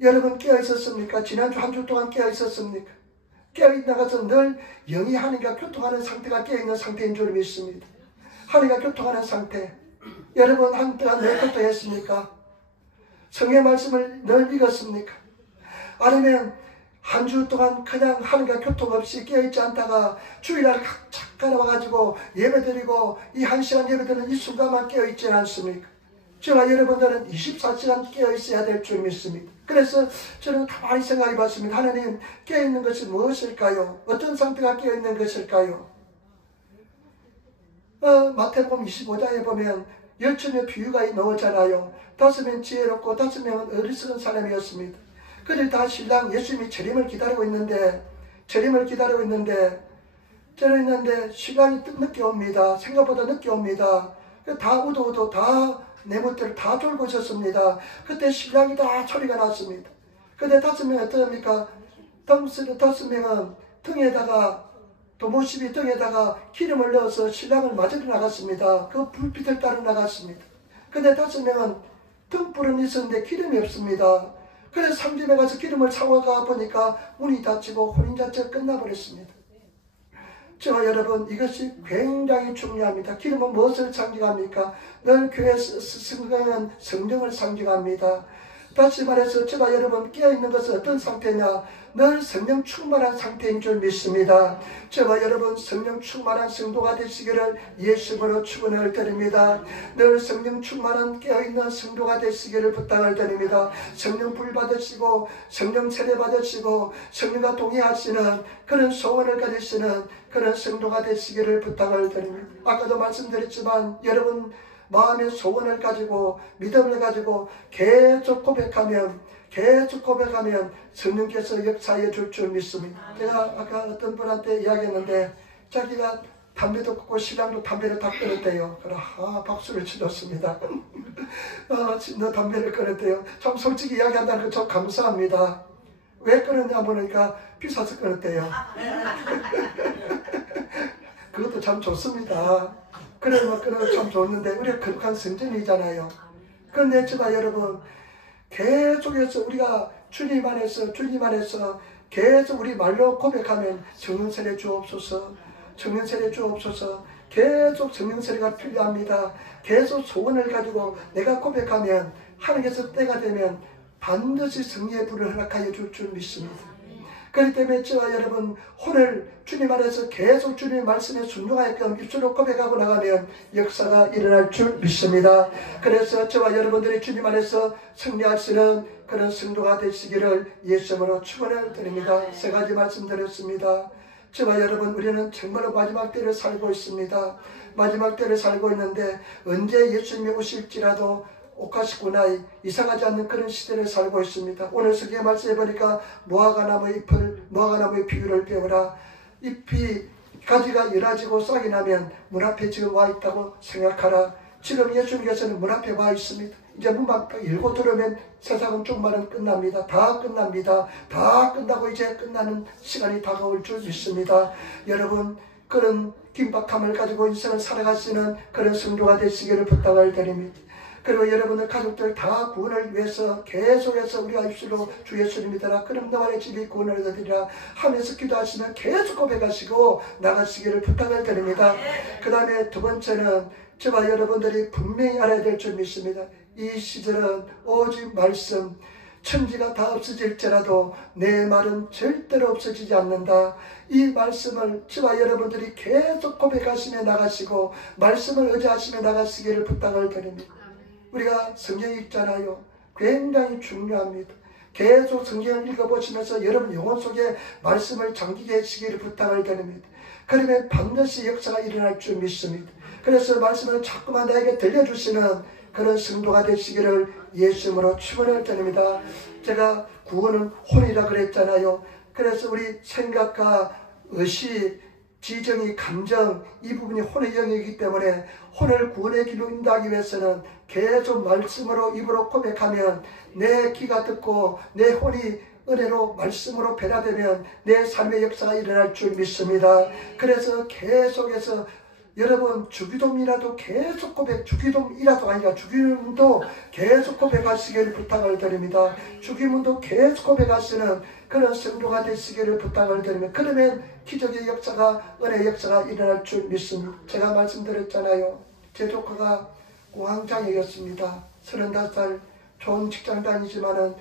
여러분 깨어있었습니까? 지난주 한 주 동안 깨어있었습니까? 깨어있나가서 늘 영이 하나님과 교통하는 상태가 깨어있는 상태인 줄 믿습니다. 하나님과 교통하는 상태. 여러분 한때가 늘 교통했습니까? 성의 말씀을 늘 읽었습니까? 아니면 한 주 동안 그냥 하나님과 교통 없이 깨어있지 않다가 주일날 착 가와가지고 예배드리고 이 1시간 예배드리는 이 순간만 깨어있지 않습니까? 저와 여러분들은 24시간 깨어있어야 될 줄 믿습니다. 그래서 저는 가만히 생각해 봤습니다. 하나님 깨어있는 것이 무엇일까요? 어떤 상태가 깨어있는 것일까요? 마태복음 25장에 보면 10처녀 비유가 나오잖아요. 5명은 지혜롭고 5명은 어리석은 사람이었습니다. 그들 다 신랑 예수님이 재림을 기다리고 있는데 신랑이 늦게 옵니다. 생각보다 늦게 옵니다. 다 우도우도 다 내못대로 다 졸고 있었습니다. 그때 신랑이 다 소리가 났습니다. 근데 5명은 어떡합니까? 5명은 등에다가 도모시비 등에다가 기름을 넣어서 신랑을 맞으러 나갔습니다. 그 불빛을 따라 나갔습니다. 근데 5명은 등불은 있었는데 기름이 없습니다. 그래서 상점에 가서 기름을 사와가 보니까 문이 닫히고 혼인 자체가 끝나버렸습니다. 저와 여러분 이것이 굉장히 중요합니다. 기름은 무엇을 상징합니까? 늘 교회 성경은 성령을 상징합니다. 다시 말해서 저와 여러분 깨어있는 것은 어떤 상태냐? 늘 성령 충만한 상태인 줄 믿습니다. 저와 여러분 성령 충만한 성도가 되시기를 예수님으로 축원을 드립니다. 늘 성령 충만한 깨어있는 성도가 되시기를 부탁을 드립니다. 성령 불 받으시고 성령 세례 받으시고 성령과 동의하시는 그런 소원을 가지시는 그런 성도가 되시기를 부탁을 드립니다. 아까도 말씀드렸지만 여러분 마음의 소원을 가지고 믿음을 가지고 계속 고백하면 성령께서 역사해 줄 줄 믿습니다. 제가 아까 어떤 분한테 이야기했는데 자기가 담배도 끊고 신랑도 담배를 다 끊었대요. 그래 박수를 치렀습니다. 너 담배를 끊었대요. 참 솔직히 이야기한다는 거 참 감사합니다. 왜 끊었냐 보니까 비싸서 끊었대요. 그것도 참 좋습니다. 그래서 끊어도 참 좋는데 우리가 거룩한 성전이잖아요. 그런데 저와 여러분 계속해서 우리가 주님 안에서 계속 우리 말로 고백하면 성령 세례 주옵소서, 성령 세례 주옵소서. 계속 성령 세례가 필요합니다. 계속 소원을 가지고 내가 고백하면 하나님께서 때가 되면 반드시 성령의 불을 허락하여 줄 줄 믿습니다. 그렇기 때문에 저와 여러분 오늘 주님 안에서 계속 주님의 말씀에 순종하게끔 입술로 고백하고 나가면 역사가 일어날 줄 믿습니다. 그래서 저와 여러분들이 주님 안에서 승리하시는 그런 성도가 되시기를 예수님으로 축원을 드립니다. 3가지 말씀드렸습니다. 저와 여러분 우리는 정말로 마지막 때를 살고 있습니다. 마지막 때를 살고 있는데 언제 예수님이 오실지라도 옥하시구나 이상하지 않는 그런 시대를 살고 있습니다. 오늘 성경 말씀해 보니까 무화과나무의 비유를 배우라. 잎이 가지가 열어지고 싹이 나면 문 앞에 지금 와 있다고 생각하라. 지금 예수님께서는 문 앞에 와 있습니다. 이제 문만 열고 들어오면 세상은 종말은 끝납니다. 다 끝납니다. 다 끝나고 이제 끝나는 시간이 다가올 줄 믿습니다. 여러분 그런 긴박함을 가지고 인생을 살아가시는 그런 성도가 되시기를 부탁을 드립니다. 그리고 여러분들 가족들 다 구원을 위해서 계속해서 우리가 입술로 주 예수를 믿어라, 그럼 너와 집이 구원을 얻으리라 하면서 기도하시면 계속 고백하시고 나가시기를 부탁을 드립니다. 그 다음에 두 번째는 저와 여러분들이 분명히 알아야 될 줄 믿습니다. 이 시절은 오직 말씀, 천지가 다 없어질지라도 내 말은 절대로 없어지지 않는다. 이 말씀을 저와 여러분들이 계속 고백하시며 나가시고 말씀을 의지하시며 나가시기를 부탁을 드립니다. 우리가 성경 읽잖아요. 굉장히 중요합니다. 계속 성경을 읽어보시면서 여러분 영혼 속에 말씀을 잠기게 하시기를 부탁을 드립니다. 그러면 반드시 역사가 일어날 줄 믿습니다. 그래서 말씀을 자꾸만 나에게 들려주시는 그런 성도가 되시기를 예수님으로 축원을 드립니다. 제가 구원은 혼이라 그랬잖아요. 그래서 우리 생각과 의식, 지정이, 감정, 이 부분이 혼의 영역이기 때문에 혼을 구원의 길로 인도하기 위해서는 계속 말씀으로 입으로 고백하면 내 귀가 듣고 내 혼이 은혜로 말씀으로 변화되면 내 삶의 역사가 일어날 줄 믿습니다. 그래서 계속해서 여러분 주기도문이라도 계속 고백, 주기도문이라도 아니라 주기문도 계속 고백하시기를 부탁을 드립니다. 주기문도 계속 고백하시는 그런 성도가 되시기를 부탁을 드리면 그러면 기적의 역사가, 은혜의 역사가 일어날 줄 믿습니다. 제가 말씀드렸잖아요. 제 조카가 공황장애였습니다. 35살 좋은 직장 다니지만은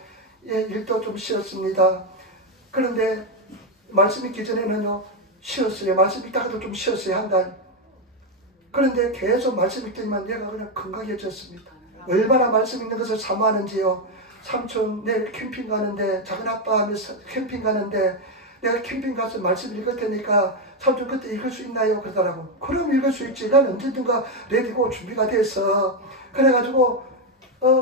일도 좀 쉬었습니다. 그런데 말씀 읽기 전에는요 쉬었어요. 말씀 읽다가도 좀 쉬었어요. 한 달. 그런데 계속 말씀 읽더니만 내가 그냥 건강해졌습니다. 얼마나 말씀 읽는 것을 사모하는지요. 삼촌 내일 캠핑 가는데, 작은 아빠 하면서 캠핑 가는데 내가 캠핑 가서 말씀 읽을 테니까 삼촌 그때 읽을 수 있나요? 그러더라고. 그럼 읽을 수 있지. 난 언제든가 레디고 준비가 돼서. 그래가지고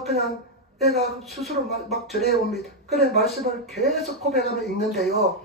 그냥 내가 스스로 막 절해옵니다. 그래 말씀을 계속 고백하며 읽는데요.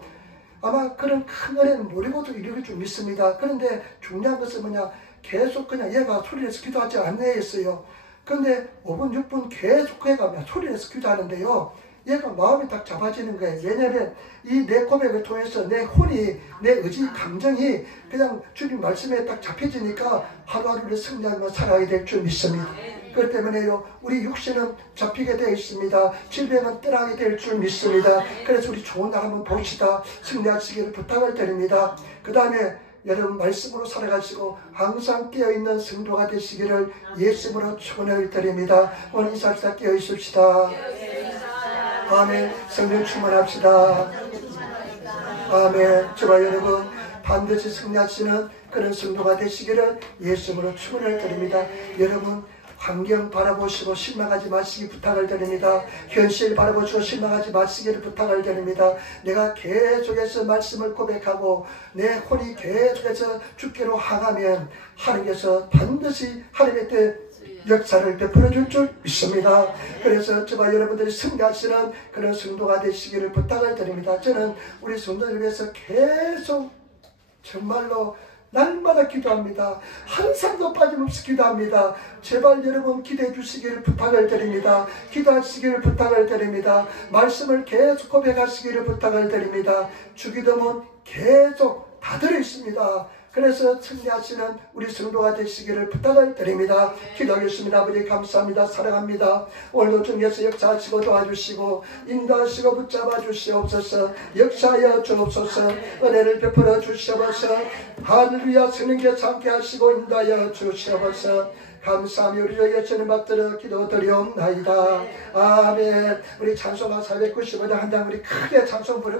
아마 그런 큰 은혜는 모르고도 이룰 줄 믿습니다. 그런데 중요한 것은 뭐냐, 계속 그냥 얘가 소리내서 기도하지 않네 했어요. 그런데 5분 6분 계속 얘가 소리내서 기도하는데요, 얘가 마음이 딱 잡아지는 거예요. 왜냐하면 이 내 고백을 통해서 내 혼이, 내 의지, 감정이 그냥 주님 말씀에 딱 잡혀지니까 하루하루를 승리하며 살아가게 될 줄 믿습니다. 그렇기 때문에요, 우리 육신은 잡히게 되어 있습니다. 질병은 떠나게 될 줄 믿습니다. 그래서 우리 좋은 날 한번 봅시다. 승리하시기를 부탁을 드립니다. 그 다음에 여러분 말씀으로 살아가시고 항상 깨어있는 성도가 되시기를 예수님으로 축원을 드립니다. 오늘 인사합시다. 깨어있읍시다. 아멘. 성령 충만합시다. 아멘. 저와 여러분 반드시 승리하시는 그런 성도가 되시기를 예수님으로 축원을 드립니다. 여러분 환경 바라보시고 실망하지 마시기 부탁을 드립니다. 현실 바라보시고 실망하지 마시기를 부탁을 드립니다. 내가 계속해서 말씀을 고백하고 내 혼이 계속해서 주께로 향하면 하나님께서 반드시 하나님의 때 역사를 베풀어 줄 줄 믿습니다. 그래서 저와 여러분들이 승리하시는 그런 성도가 되시기를 부탁을 드립니다. 저는 우리 성도들 위해서 계속 정말로 날마다 기도합니다. 항상도 빠짐없이 기도합니다. 제발 여러분 기도해 주시기를 부탁을 드립니다. 기도하시기를 부탁을 드립니다. 말씀을 계속 고백하시기를 부탁을 드립니다. 주기도문 계속 다 들어있습니다. 그래서 승리하시는 우리 성도가 되시기를 부탁을 드립니다. 기도하겠습니다. 아버지 감사합니다. 사랑합니다. 오늘도 주님께서 역사하시고 도와주시고 인도하시고 붙잡아 주시옵소서. 역사하여 주옵소서. 은혜를 베풀어 주시옵소서. 할렐루야. 성령께서 함께 하시고 인도하여 주시옵소서. 감사하며 우리 주의 예수님 받들어 기도드리옵나이다. 아멘. 우리 찬송가 495장 한 장 우리 크게 찬송 부르